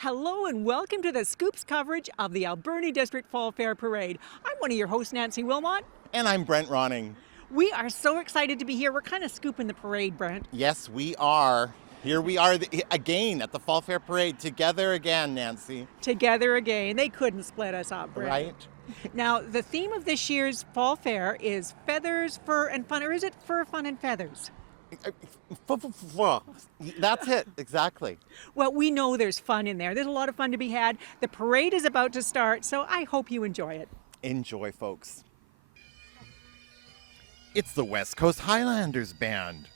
Hello and welcome to the Scoop's coverage of the Alberni District Fall Fair Parade. I'm one of your hosts, Nancy Wilmot. And I'm Brent Ronning. We are so excited to be here. We're kind of scooping the parade, Brent. Yes, we are. Here we are again at the Fall Fair Parade, together again, Nancy. Together again. They couldn't split us up, Brent. Right? Now, the theme of this year's Fall Fair is feathers, fur, and fun. Or is it fur, fun, and feathers? That's it, exactly. Well, we know there's fun in there. There's a lot of fun to be had. The parade is about to start, so I hope you enjoy it. Enjoy, folks. It's the West Coast Highlanders Band.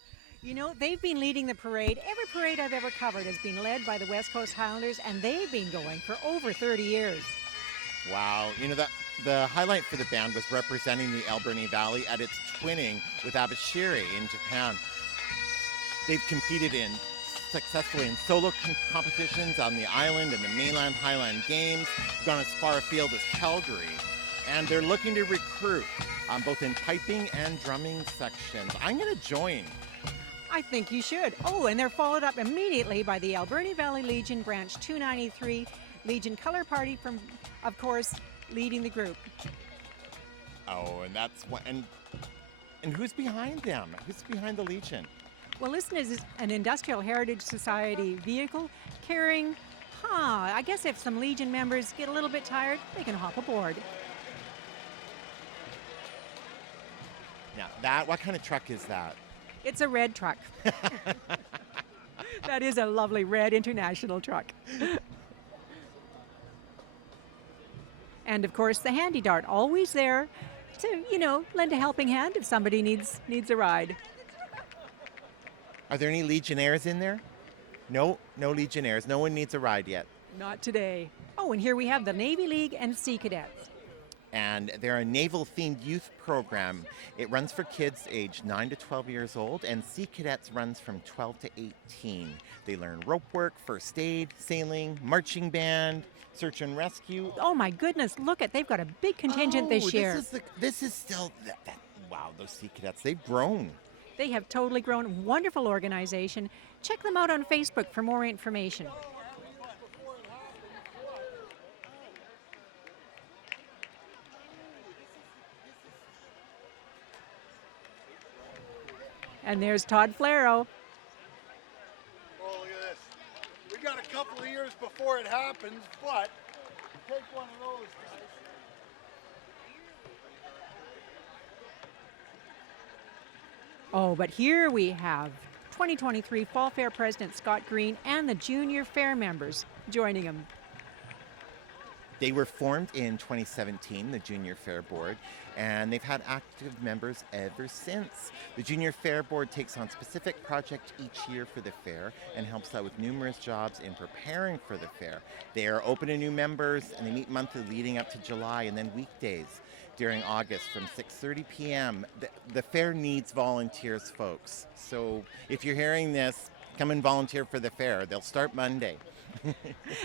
You know, they've been leading the parade. Every parade I've ever covered has been led by the West Coast Highlanders, and they've been going for over 30 years. Wow. You know, the highlight for the band was representing the Alberni Valley at its twinning with Abashiri in Japan. They've competed successfully in solo competitions on the island and the mainland Highland Games, gone as far afield as Calgary, and they're looking to recruit both in piping and drumming sections. I'm going to join. I think you should. Oh, and they're followed up immediately by the Alberni Valley Legion Branch 293 Legion Color Party from, of course, leading the group. Oh, and that's what, and who's behind them? Who's behind the Legion? Well, listen, is an Industrial Heritage Society vehicle carrying, I guess if some Legion members get a little bit tired, they can hop aboard. Now, what kind of truck is that? It's a red truck. That is a lovely red international truck. And of course, the handy dart, always there to, lend a helping hand if somebody needs a ride. Are there any Legionnaires in there? No Legionnaires. No one needs a ride yet. Not today. Oh, and here we have the Navy League and Sea Cadets. And they're a naval-themed youth program. It runs for kids aged 9 to 12 years old, and Sea Cadets runs from 12 to 18. They learn rope work, first aid, sailing, marching band, search and rescue. Oh my goodness, they've got a big contingent this year. This is still, wow, those Sea Cadets, they've grown. They have totally grown. Wonderful organization. Check them out on Facebook for more information. And there's Todd Flaro. Oh, look at this. We got a couple of years before it happens, but take one of those, guys. Oh, but here we have 2023 Fall Fair President Scott Green and the Junior Fair members joining him. They were formed in 2017, the Junior Fair Board, and they've had active members ever since. The Junior Fair Board takes on specific projects each year for the fair and helps out with numerous jobs in preparing for the fair. They are open to new members, and they meet monthly leading up to July, and then weekdays during August from 6:30 p.m. The fair needs volunteers, folks. So if you're hearing this, come and volunteer for the fair. They'll start Monday.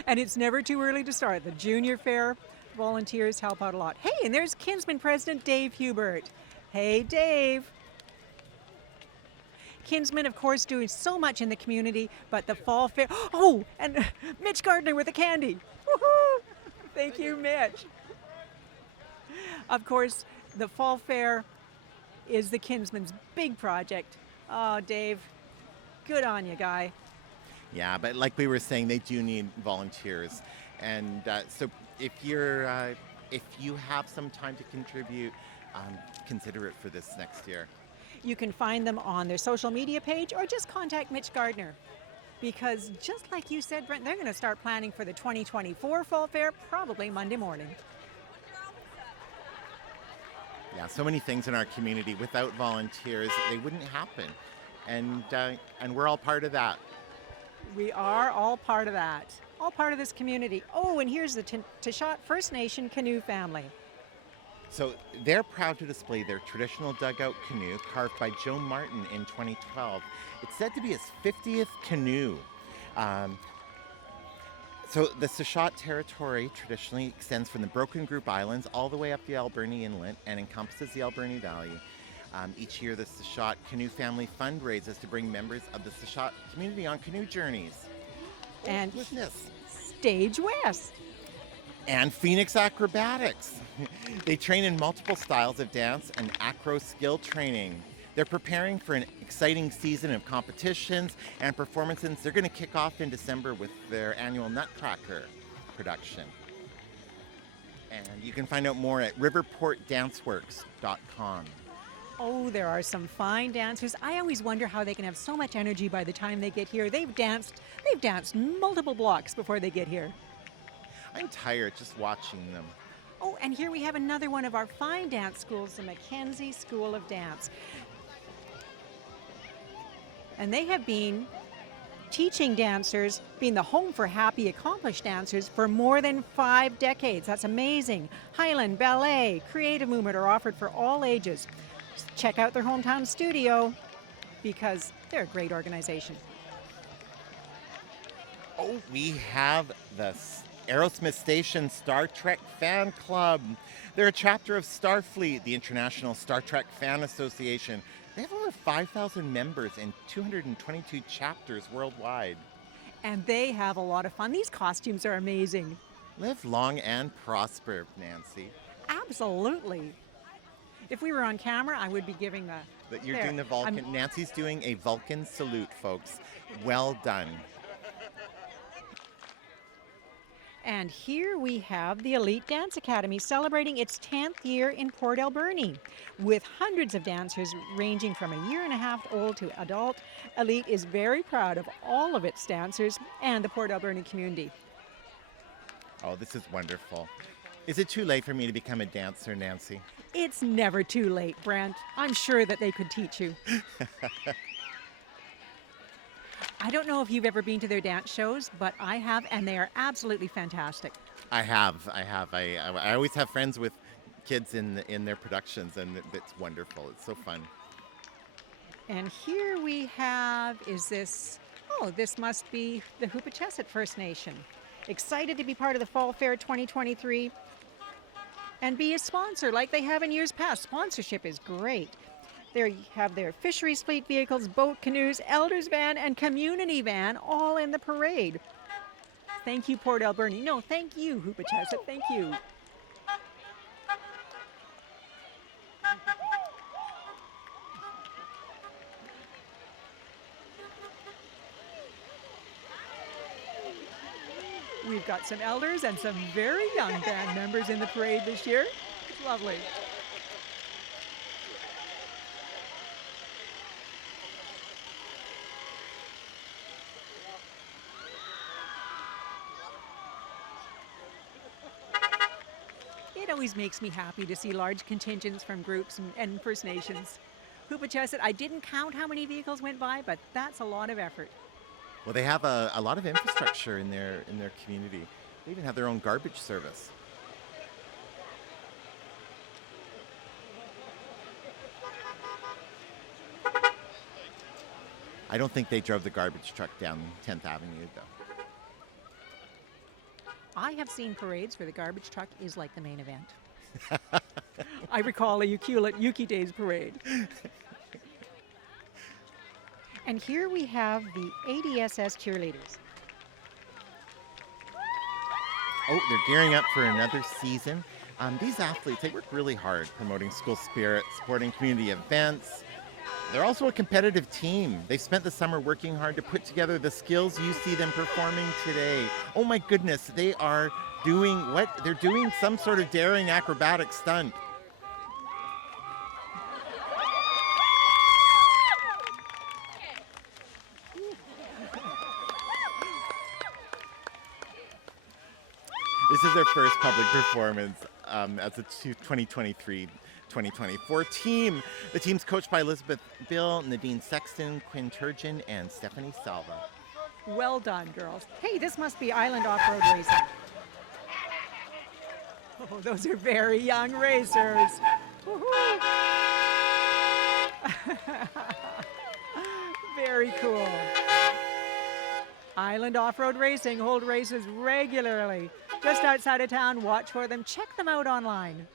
And it's never too early to start. The Junior Fair volunteers help out a lot. Hey, and there's Kinsman President Dave Hubert. Hey, Dave. Kinsman, of course, doing so much in the community, but the Fall Fair... Oh, and Mitch Gardner with the candy. Woohoo! Thank you, Mitch. Of course, the Fall Fair is the Kinsman's big project. Oh, Dave, good on you, guy. Yeah, but like we were saying, they do need volunteers, and so if you have some time to contribute, consider it for this next year. You can find them on their social media page or just contact Mitch Gardner, because just like you said, Brent, they're going to start planning for the 2024 Fall Fair probably Monday morning. Yeah, so many things in our community without volunteers, they wouldn't happen, and we're all part of that. We are all part of that, all part of this community. Oh, and here's the Tashot First Nation canoe family. So they're proud to display their traditional dugout canoe carved by Joe Martin in 2012. It's said to be his 50th canoe. So the Tashot territory traditionally extends from the Broken Group Islands all the way up the Alberni Inlet and encompasses the Alberni Valley. Each year, the Tashot Canoe Family fundraises to bring members of the Tashot community on canoe journeys. And goodness. Stage West. And Phoenix Acrobatics. They train in multiple styles of dance and acro skill training. They're preparing for an exciting season of competitions and performances. They're going to kick off in December with their annual Nutcracker production. And you can find out more at riverportdanceworks.com. Oh, there are some fine dancers. I always wonder how they can have so much energy by the time they get here. They've danced multiple blocks before they get here. I'm tired just watching them. Oh, and here we have another one of our fine dance schools, the Mackenzie School of Dance. And they have been teaching dancers, being the home for happy, accomplished dancers for more than 5 decades. That's amazing. Highland, ballet, creative movement are offered for all ages. Check out their hometown studio because they're a great organization. Oh, we have the Aerosmith Station Star Trek Fan Club. They're a chapter of Starfleet, the International Star Trek Fan Association. They have over 5,000 members and 222 chapters worldwide. And they have a lot of fun. These costumes are amazing. Live long and prosper, Nancy. Absolutely. If we were on camera, I would be giving But you're doing the Vulcan. Nancy's doing a Vulcan salute, folks. Well done. And here we have the Elite Dance Academy celebrating its 10th year in Port Alberni. With hundreds of dancers ranging from a year and a half old to adult, Elite is very proud of all of its dancers and the Port Alberni community. Oh, this is wonderful. Is it too late for me to become a dancer, Nancy? It's never too late, Brent. I'm sure that they could teach you. I don't know if you've ever been to their dance shows, but I have, and they are absolutely fantastic. I have. I always have friends with kids in their productions, and it's wonderful. It's so fun. And here we have, this must be the Hoopachesit First Nation. Excited to be part of the Fall Fair 2023 and be a sponsor like they have in years past. Sponsorship is great. There you have their fisheries fleet vehicles, boat canoes, elders van, and community van all in the parade. Thank you, Port Alberni. No, thank you, Hoopachesit. Thank you. We've got some elders and some very young band members in the parade this year. It's lovely. It always makes me happy to see large contingents from groups and First Nations. Hoopachesit, I didn't count how many vehicles went by, but that's a lot of effort. Well, they have a lot of infrastructure in their community. They even have their own garbage service. I don't think they drove the garbage truck down 10th Avenue, though. I have seen parades where the garbage truck is like the main event. I recall a Yuki Days parade. And here we have the ADSS cheerleaders. Oh, they're gearing up for another season. These athletes, they work really hard promoting school spirit, supporting community events. They're also a competitive team. They've spent the summer working hard to put together the skills you see them performing today. Oh my goodness, they are doing what? They're doing some sort of daring acrobatic stunt. This is their first public performance as a 2023-2024 team. The team's coached by Elizabeth Bill, Nadine Sexton, Quinn Turgeon, and Stephanie Salva. Well done, girls. Hey, this must be Island Off-Road Racing. Oh, those are very young racers. Woohoo! Very cool. Island Off-Road Racing hold races regularly. Just outside of town, watch for them. Check them out online.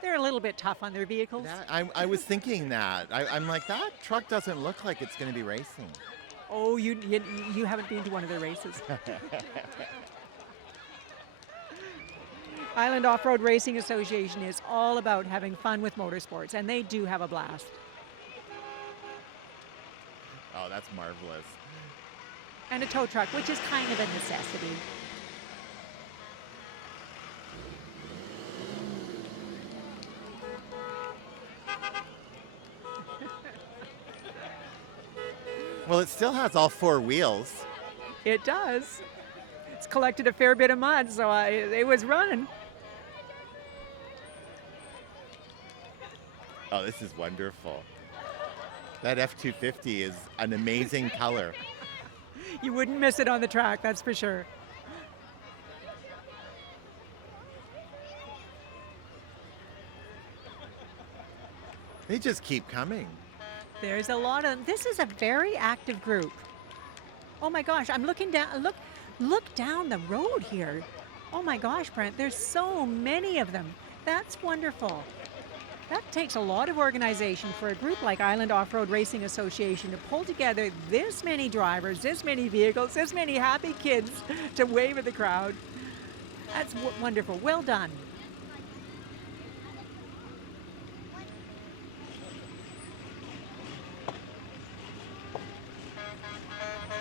They're a little bit tough on their vehicles. I was thinking that. I'm like, that truck doesn't look like it's going to be racing. Oh, you haven't been to one of their races. Island Off-Road Racing Association is all about having fun with motorsports, and they do have a blast. Oh, that's marvelous. And a tow truck, which is kind of a necessity. Well, it still has all 4 wheels. It does. It's collected a fair bit of mud, so it was running. Oh, this is wonderful. That F-250 is an amazing color. You wouldn't miss it on the track, that's for sure. They just keep coming. There's a lot of, this is a very active group. Oh my gosh, I'm looking down, look down the road here. Oh my gosh, Brent, there's so many of them. That's wonderful. That takes a lot of organization for a group like Island Off-Road Racing Association to pull together this many drivers, this many vehicles, this many happy kids to wave at the crowd. That's wonderful. Well done.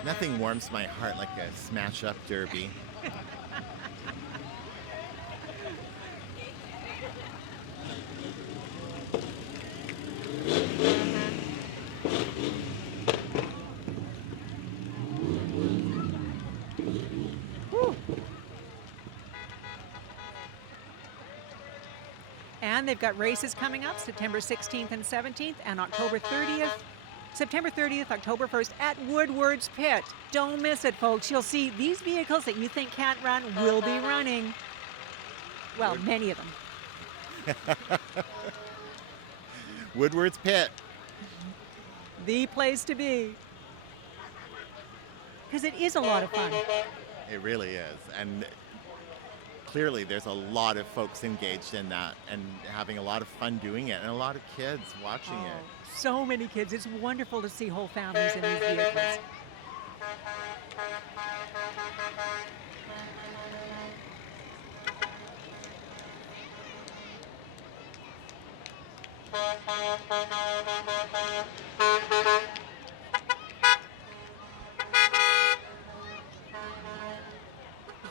Nothing warms my heart like a smash-up derby. Woo. And they've got races coming up September 16th and 17th and October 30th. September 30th, October 1st at Woodward's Pit. Don't miss it, folks. You'll see these vehicles that you think can't run will be running. Well, many of them. Woodward's Pit. The place to be. Because it is a lot of fun. It really is. And clearly there's a lot of folks engaged in that and having a lot of fun doing it, and a lot of kids watching it. So many kids. It's wonderful to see whole families in these vehicles.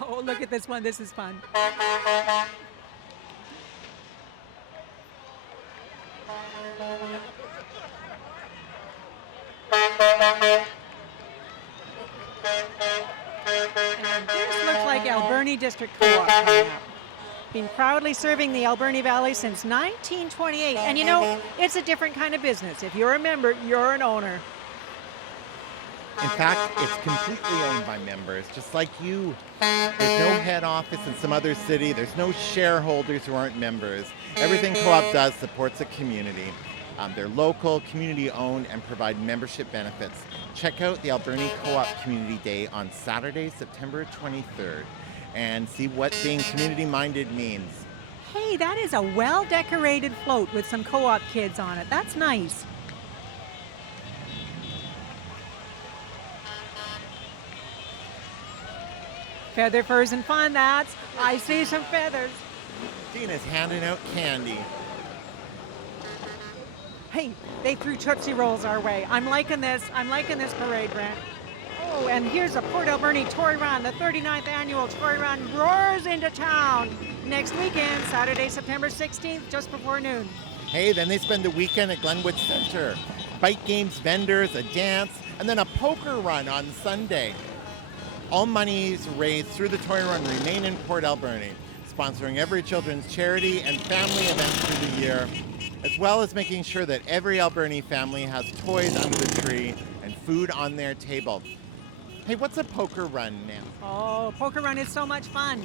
Oh, look at this one. This is fun. And this looks like Alberni District Co-op coming up. Been proudly serving the Alberni Valley since 1928. And you know, it's a different kind of business. If you're a member, you're an owner. In fact, it's completely owned by members, just like you. There's no head office in some other city. There's no shareholders who aren't members. Everything Co-op does supports the community. They're local, community-owned, and provide membership benefits. Check out the Alberni Co-op Community Day on Saturday, September 23rd, and see what being community-minded means. Hey, that is a well-decorated float with some co-op kids on it. That's nice. Feather, furs, and fun, that's, I see some feathers. Dina's handing out candy. Hey, they threw Tootsie Rolls our way. I'm liking this parade, Brent. Oh, and here's a Port Alberni Toy Run. The 39th annual Toy Run roars into town next weekend, Saturday, September 16th, just before noon. Hey, then they spend the weekend at Glenwood Center. Bike games, vendors, a dance, and then a poker run on Sunday. All monies raised through the Toy Run remain in Port Alberni, sponsoring every children's charity and family events through the year, as well as making sure that every Alberni family has toys under the tree and food on their table. Hey, what's a poker run, Nan? Oh, poker run is so much fun.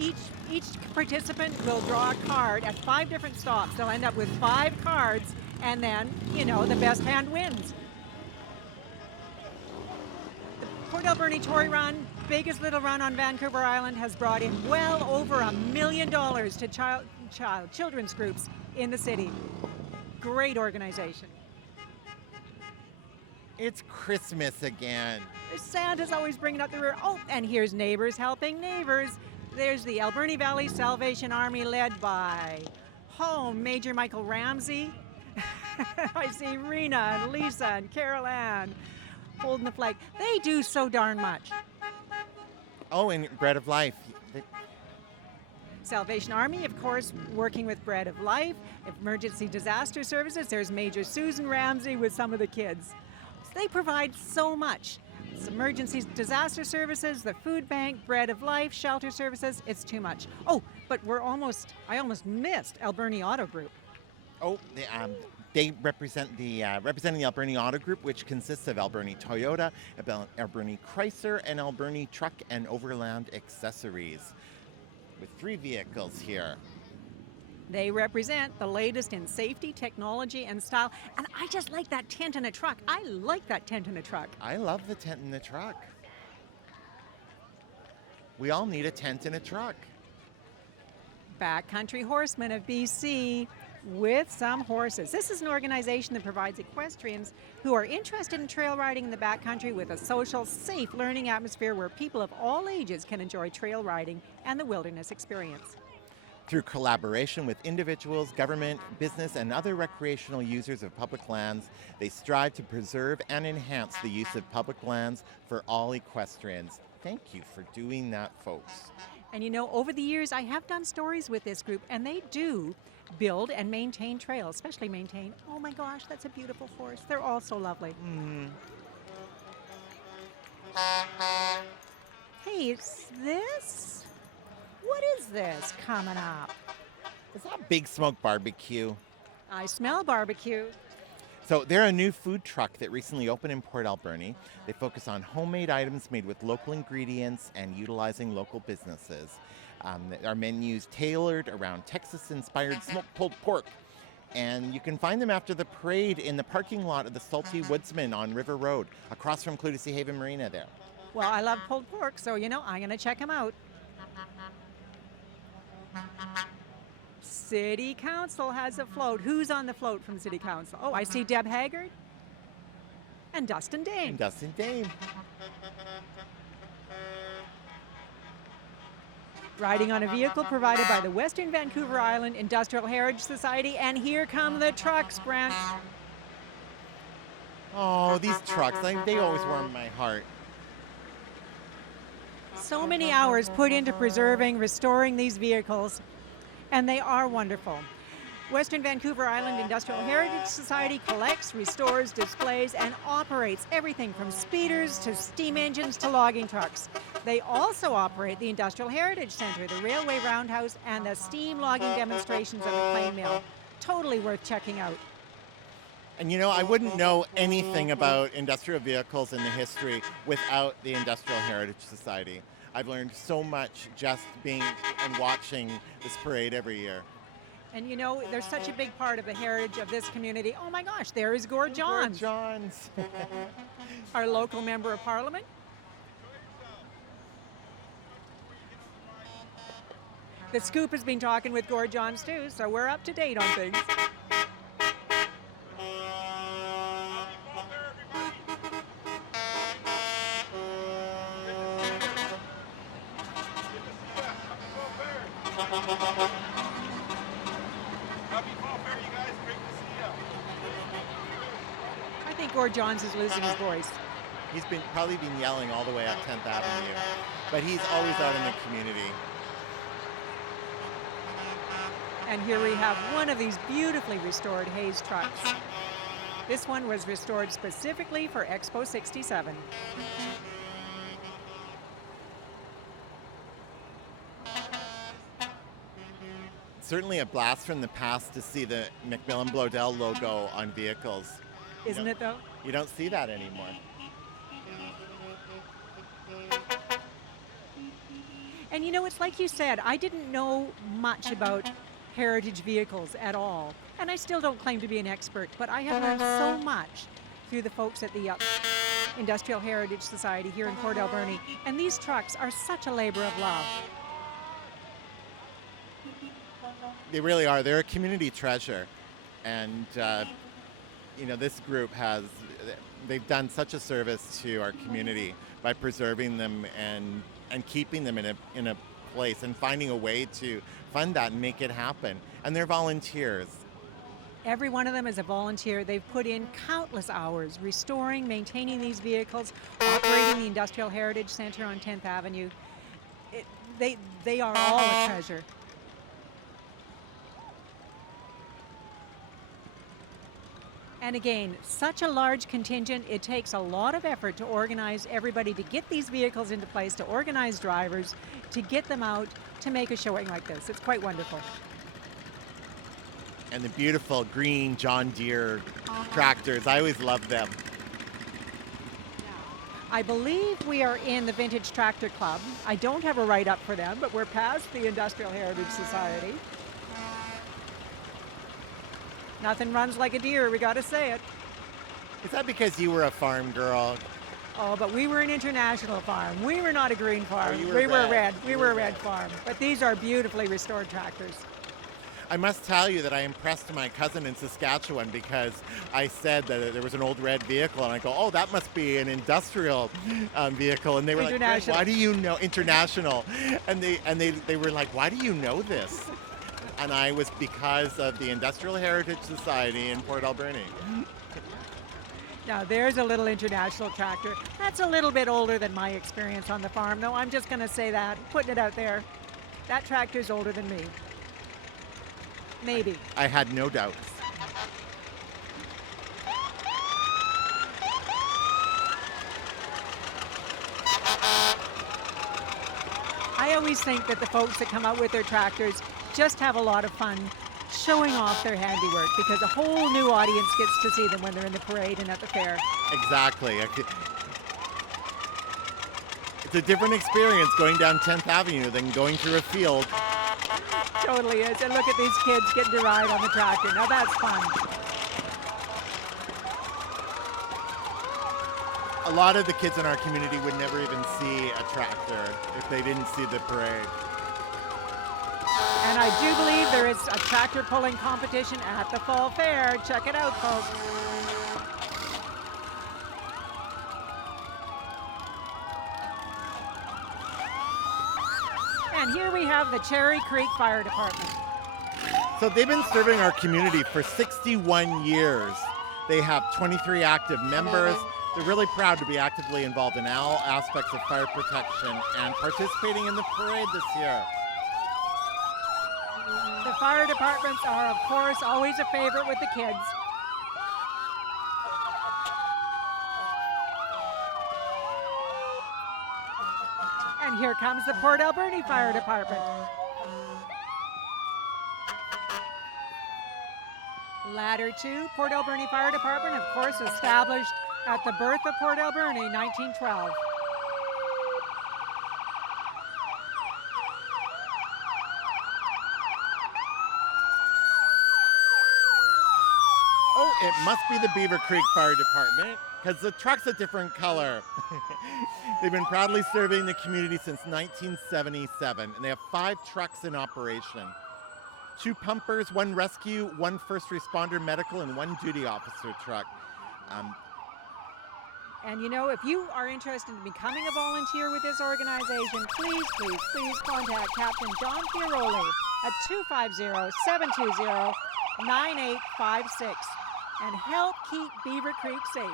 Each participant will draw a card at 5 different stops. They'll end up with 5 cards, and then, you know, the best hand wins. The Port Alberni Toy Run, biggest little run on Vancouver Island, has brought in well over $1 million to children's groups in the city. Great organization. It's Christmas again. Santa's always bringing up the rear. Oh, and here's Neighbors Helping Neighbors. There's the Alberni Valley Salvation Army led by Major Michael Ramsey. I see Rena and Lisa and Carol Ann holding the flag. They do so darn much. Oh, and Bread of Life. Salvation Army, of course, working with Bread of Life, Emergency Disaster Services. There's Major Susan Ramsey with some of the kids. They provide so much. It's emergency disaster services, the food bank, Bread of Life, shelter services. It's too much. Oh, but I almost missed Alberni Auto Group. Oh, they representing the Alberni Auto Group, which consists of Alberni Toyota, Alberni Chrysler, and Alberni Truck and Overland Accessories, with 3 vehicles here. They represent the latest in safety, technology, and style. And I just like that tent in a truck. I like that tent in a truck. I love the tent in the truck. We all need a tent in a truck. Backcountry Horsemen of BC with some horses. This is an organization that provides equestrians who are interested in trail riding in the backcountry with a social, safe learning atmosphere where people of all ages can enjoy trail riding and the wilderness experience. Through collaboration with individuals, government, business, and other recreational users of public lands, they strive to preserve and enhance the use of public lands for all equestrians. Thank you for doing that, folks. And you know, over the years, I have done stories with this group, and they do build and maintain trails, especially maintain. Oh my gosh, that's a beautiful horse. They're all so lovely. Hey, is this? What is this coming up? Is that Big Smoke Barbecue? I smell barbecue. So they're a new food truck that recently opened in Port Alberni. They focus on homemade items made with local ingredients and utilizing local businesses. Our menu's tailored around Texas-inspired smoked pulled pork. And you can find them after the parade in the parking lot of the Salty Woodsman on River Road, across from Clutha Haven Marina there. Well, I love pulled pork, so you know, I'm going to check them out. City Council has a float. Who's on the float from City Council? Oh, I see Deb Haggard and Dustin Dame. Riding on a vehicle provided by the Western Vancouver Island Industrial Heritage Society. And here come the trucks, Brent. Oh, these trucks, they always warm my heart. So many hours put into preserving, restoring these vehicles, and they are wonderful. Western Vancouver Island Industrial Heritage Society collects, restores, displays, and operates everything from speeders to steam engines to logging trucks. They also operate the Industrial Heritage Center, the Railway Roundhouse, and the steam logging demonstrations of the clay mill. Totally worth checking out. And you know, I wouldn't know anything about industrial vehicles and the history without the Industrial Heritage Society. I've learned so much just being and watching this parade every year. And you know, they're such a big part of the heritage of this community. Oh my gosh, there is Gord Johns. Our local member of parliament. The Scoop has been talking with Gord Johns too, so we're up to date on things. I think Gord Johns is losing his voice. He's probably been yelling all the way up 10th Avenue, but he's always out in the community. And here we have one of these beautifully restored Hayes trucks. This one was restored specifically for Expo 67. Certainly a blast from the past to see the Macmillan Bloedel logo on vehicles. Isn't it though? You don't see that anymore. And you know, it's like you said, I didn't know much about heritage vehicles at all. And I still don't claim to be an expert, but I have learned so much through the folks at the Industrial Heritage Society here in Port Alberni. And these trucks are such a labor of love. They really are. They're a community treasure. And, you know, this group has they've done such a service to our community by preserving them and keeping them in a place and finding a way to fund that and make it happen. And they're volunteers. Every one of them is a volunteer. They've put in countless hours restoring, maintaining these vehicles, operating the Industrial Heritage Center on 10th Avenue. They are all a treasure. And again, such a large contingent, it takes a lot of effort to organize everybody to get these vehicles into place, to organize drivers, to get them out, to make a showing like this. It's quite wonderful. And the beautiful green John Deere tractors, I always love them. I believe we are in the Vintage Tractor Club. I don't have a write-up for them, but we're past the Industrial Heritage Society. Nothing runs like a deer, we gotta say it. Is that because you were a farm girl? Oh, but we were an international farm. We were not a green farm. Oh, you were we were red. red. We were a red farm. But these are beautifully restored tractors. I must tell you that I impressed my cousin in Saskatchewan because I said that there was an old red vehicle, and I go, oh, that must be an industrial vehicle. And they were like, why do you know? International. And they were like, why do you know this? And I was because of the Industrial Heritage Society in Port Alberni. Now there's a little international tractor. That's a little bit older than my experience on the farm, though. I'm just going to say that, putting it out there. That tractor's older than me. Maybe. I had no doubts. I always think that the folks that come out with their tractors just have a lot of fun showing off their handiwork because a whole new audience gets to see them when they're in the parade and at the fair. Exactly. It's a different experience going down 10th Avenue than going through a field. Totally is. And look at these kids getting to ride on the tractor. Now that's fun. A lot of the kids in our community would never even see a tractor if they didn't see the parade. And I do believe there is a tractor pulling competition at the fall fair. Check it out, folks. And here we have the Cherry Creek Fire Department. So they've been serving our community for 61 years. They have 23 active members. They're really proud to be actively involved in all aspects of fire protection and participating in the parade this year. The fire departments are, of course, always a favorite with the kids. And here comes the Port Alberni Fire Department. Ladder 2, Port Alberni Fire Department, of course, established at the birth of Port Alberni, 1912. Oh, it must be the Beaver Creek Fire Department because the truck's a different color. They've been proudly serving the community since 1977, and they have 5 trucks in operation. 2 pumpers, 1 rescue, 1 first responder medical, and 1 duty officer truck. And you know, if you are interested in becoming a volunteer with this organization, please contact Captain John Fioroli at 250-720-9856 and help keep Beaver Creek safe.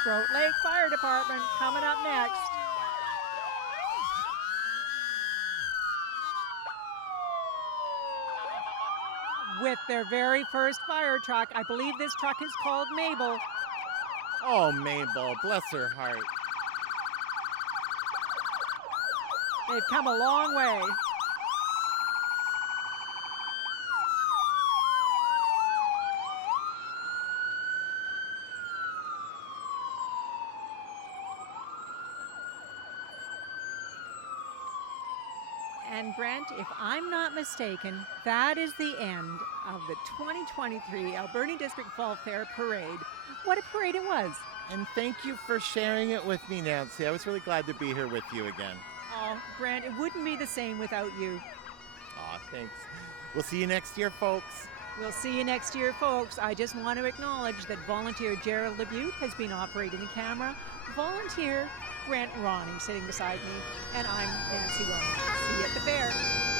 Scroat Lake Fire Department coming up next. With their very first fire truck. I believe this truck is called Mabel. Oh, Mabel, bless her heart. They've come a long way. And Brent, if I'm not mistaken, that is the end of the 2023 Alberni District Fall Fair Parade. What a parade it was. And thank you for sharing it with me, Nancy. I was really glad to be here with you again. Oh, Brent, it wouldn't be the same without you. Thanks. We'll see you next year, folks. We'll see you next year, folks. I just want to acknowledge that volunteer Gerald Labute has been operating the camera. Volunteer Brent Ronning sitting beside me. And I'm Nancy Wilmot. See you at the fair.